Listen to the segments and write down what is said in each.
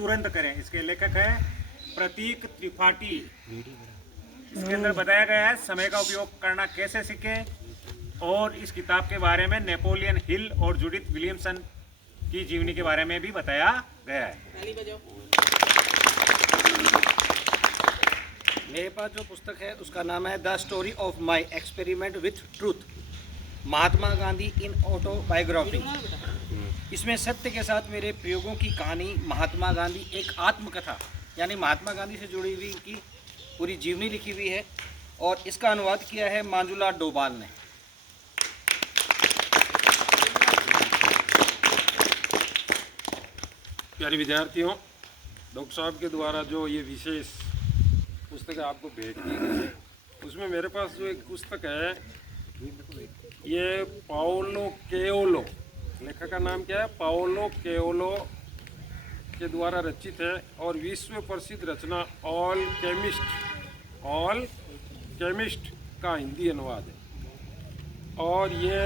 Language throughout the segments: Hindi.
तुरंत करें। इसके लेखक है प्रतीक त्रिपाठी। इसके अंदर बताया गया है समय का उपयोग करना कैसे सीखें, और इस किताब के बारे में नेपोलियन हिल और जूडिथ विलियमसन की जीवनी के बारे में भी बताया गया है। मेरे पास जो पुस्तक है उसका नाम है the story of my experiment with truth, Mahatma Gandhi in autobiography. इसमें सत्य के साथ मेरे प्रयोगों की कहानी महात्मा गांधी एक आत्मकथा यानी महात्मा गांधी से जुड़ी हुई इनकी पूरी जीवनी लिखी हुई है, और इसका अनुवाद किया है मांजुला डोभाल ने। प्यारे विद्यार्थियों, डॉक्टर साहब के द्वारा जो ये विशेष पुस्तक आपको भेंट की गई है, उसमें मेरे पास जो एक पुस्तक है, ये पाओलो कोएल्हो, लेखक का नाम क्या है, पाओलो कोएल्हो के द्वारा रचित है, और विश्व प्रसिद्ध रचना ऑल केमिस्ट का हिंदी अनुवाद है। और ये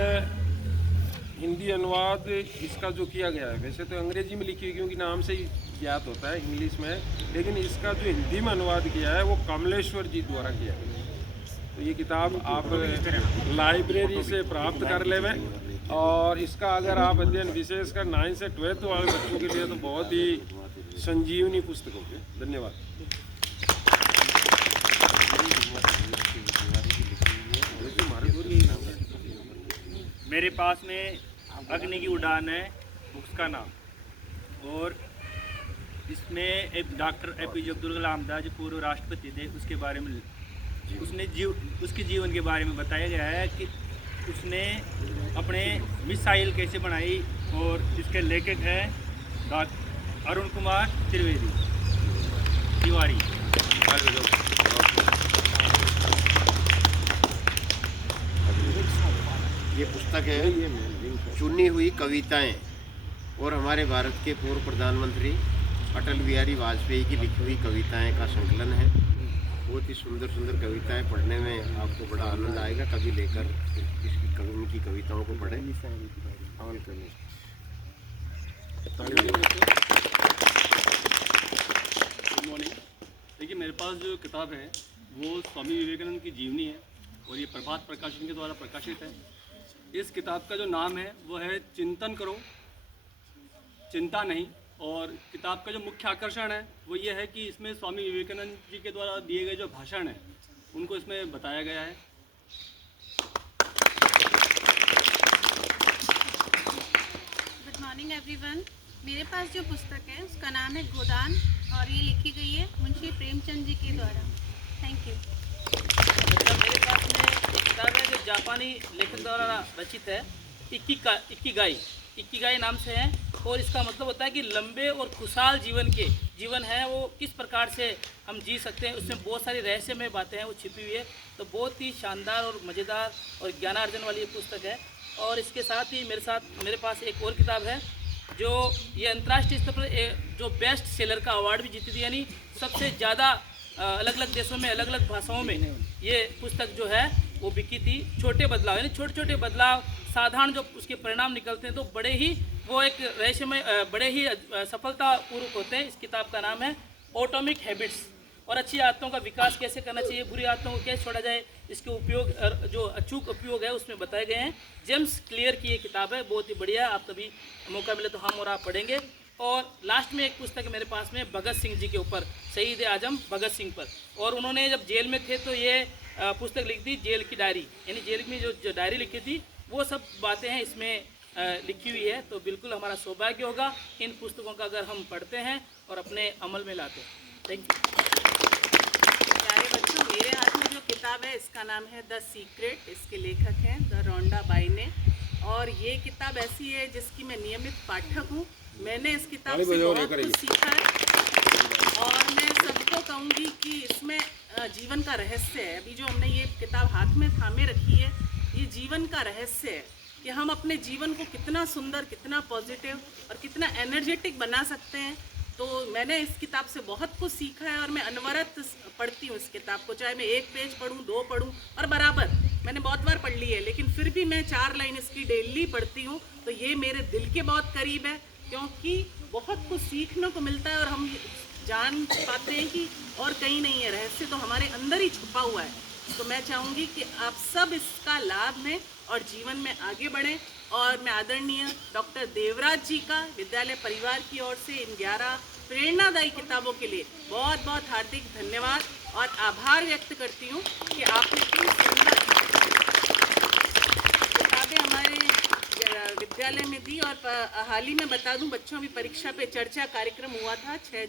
हिंदी अनुवाद इसका जो किया गया है, वैसे तो अंग्रेजी में लिखी हुई क्योंकि नाम से ही ज्ञात होता है इंग्लिश में, लेकिन इसका जो हिंदी में अनुवाद किया है वो कमलेश्वर जी द्वारा किया गया है। तो ये किताब आप लाइब्रेरी से प्राप्त कर लेवें, और इसका अगर आप अध्ययन विशेषकर 9 से 12 वाले बच्चों के लिए तो बहुत ही संजीवनी पुस्तक होगी। धन्यवाद। मेरे पास में अग्नि की उड़ान है बुक्स का नाम, और इसमें एक डॉक्टर APJ अब्दुल कलाम था जो पूर्व राष्ट्रपति थे, उसके बारे में उसके जीवन के बारे में बताया गया है कि उसने अपने मिसाइल कैसे बनाई, और इसके लेखक हैं डॉक्टर अरुण कुमार तिवारी। ये पुस्तक है चुनी हुई कविताएं, और हमारे भारत के पूर्व प्रधानमंत्री अटल बिहारी वाजपेयी की लिखी हुई कविताएं का संकलन है। बहुत ही सुंदर सुंदर कविताएं, पढ़ने में आपको बड़ा आनंद आएगा। कभी लेकर उनकी कविताओं को पढ़ें। Good morning. देखिए, मेरे पास जो किताब है वो स्वामी विवेकानंद की जीवनी है, और ये प्रभात प्रकाशन के द्वारा प्रकाशित है। इस किताब का जो नाम है वो है चिंतन करो, चिंता नहीं। और किताब का जो मुख्य आकर्षण है वो ये है कि इसमें स्वामी विवेकानंद जी के द्वारा दिए गए जो भाषण हैं उनको इसमें बताया गया है। Good morning everyone. मेरे पास जो पुस्तक है उसका नाम है गोदान, और ये लिखी गई है मुंशी प्रेमचंद जी के द्वारा। Thank you. मेरे पास में एक किताब है जो जापानी लेखक द्वारा रचित है, इकिगाई नाम से है, और इसका मतलब होता है कि लंबे और खुशहाल जीवन है वो किस प्रकार से हम जी सकते हैं। उसमें बहुत सारी रहस्यमय बातें हैं वो छिपी हुई है। तो बहुत ही शानदार और मज़ेदार और ज्ञानार्जन वाली ये पुस्तक है। और इसके साथ ही मेरे पास एक और किताब है जो ये अंतर्राष्ट्रीय स्तर पर जो बेस्ट सेलर का अवार्ड भी जीती थी, यानी सबसे ज़्यादा अलग अलग देशों में अलग अलग भाषाओं में ये पुस्तक जो है वो बिकी थी। छोटे बदलाव, यानी छोटे छोटे बदलाव, साधारण जो उसके परिणाम निकलते हैं तो बड़े ही वो एक रहस्यमय बड़े ही सफलतापूर्वक होते हैं। इस किताब का नाम है एटॉमिक हैबिट्स, और अच्छी आदतों का विकास कैसे करना चाहिए, बुरी आदतों को कैसे छोड़ा जाए, इसके उपयोग जो अचूक उपयोग है उसमें बताए गए हैं। जेम्स क्लियर की ये किताब है, बहुत ही बढ़िया। आप कभी मौका मिले तो हम और आप पढ़ेंगे। और लास्ट में एक पुस्तक मेरे पास में भगत सिंह जी के ऊपर, शहीद आजम भगत सिंह पर, और उन्होंने जब जेल में थे तो ये पुस्तक लिखी थी, जेल की डायरी, यानी जेल में जो डायरी लिखी थी वो सब बातें हैं इसमें लिखी हुई है। तो बिल्कुल हमारा सौभाग्य होगा इन पुस्तकों का अगर हम पढ़ते हैं और अपने अमल में लाते हैं। Thank you. प्यारे बच्चों, मेरे हाथ में जो किताब है इसका नाम है द सीक्रेट। इसके लेखक हैं द रोंडा बाइने, और ये किताब ऐसी है जिसकी मैं नियमित पाठक हूँ। मैंने इस किताब से बहुत कुछ सीखा है, और मैं सबको कहूँगी कि इसमें जीवन का रहस्य है। अभी जो हमने ये किताब हाथ में थामे रखी है, ये जीवन का रहस्य है कि हम अपने जीवन को कितना सुंदर, कितना पॉजिटिव और कितना एनर्जेटिक बना सकते हैं। तो मैंने इस किताब से बहुत कुछ सीखा है, और मैं अनवरत पढ़ती हूँ इस किताब को, चाहे मैं 1 पेज पढ़ूँ, 2 पढ़ूँ, और बराबर मैंने बहुत बार पढ़ ली है, लेकिन फिर भी मैं 4 लाइन इसकी डेली पढ़ती हूँ। तो ये मेरे दिल के बहुत करीब है, क्योंकि बहुत कुछ सीखने को मिलता है और हम जान पाते हैं कि और कहीं नहीं है, रहस्य तो हमारे अंदर ही छुपा हुआ है। तो मैं चाहूँगी कि आप सब इसका लाभ लें और जीवन में आगे बढ़ें। और मैं आदरणीय डॉक्टर देवराज जी का विद्यालय परिवार की ओर से इन 11 प्रेरणादायी किताबों के लिए बहुत बहुत हार्दिक धन्यवाद और आभार व्यक्त करती हूँ कि आपने इतनी सुंदर किताबें हमारे विद्यालय में दी। और हाल ही में बता दूं, बच्चों की परीक्षा पे चर्चा कार्यक्रम हुआ था 6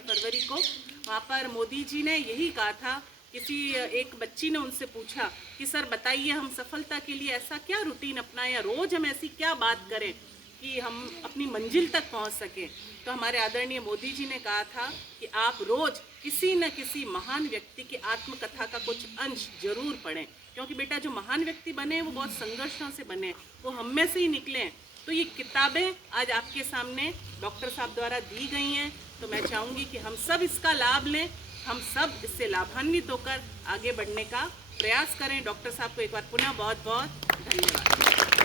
फरवरी को। वहाँ पर मोदी जी ने यही कहा था, किसी एक बच्ची ने उनसे पूछा कि सर बताइए हम सफलता के लिए ऐसा क्या रूटीन अपनाएं या रोज़ हम ऐसी क्या बात करें कि हम अपनी मंजिल तक पहुंच सकें। तो हमारे आदरणीय मोदी जी ने कहा था कि आप रोज़ किसी न किसी महान व्यक्ति की आत्मकथा का कुछ अंश जरूर पढ़ें, क्योंकि बेटा जो महान व्यक्ति बने वो बहुत संघर्षों से बने, वो हम में से ही निकले हैं। तो ये किताबें आज आपके सामने डॉक्टर साहब द्वारा दी गई हैं। तो मैं चाहूँगी कि हम सब इसका लाभ लें, हम सब इससे लाभान्वित होकर आगे बढ़ने का प्रयास करें। डॉक्टर साहब को एक बार पुनः बहुत बहुत धन्यवाद।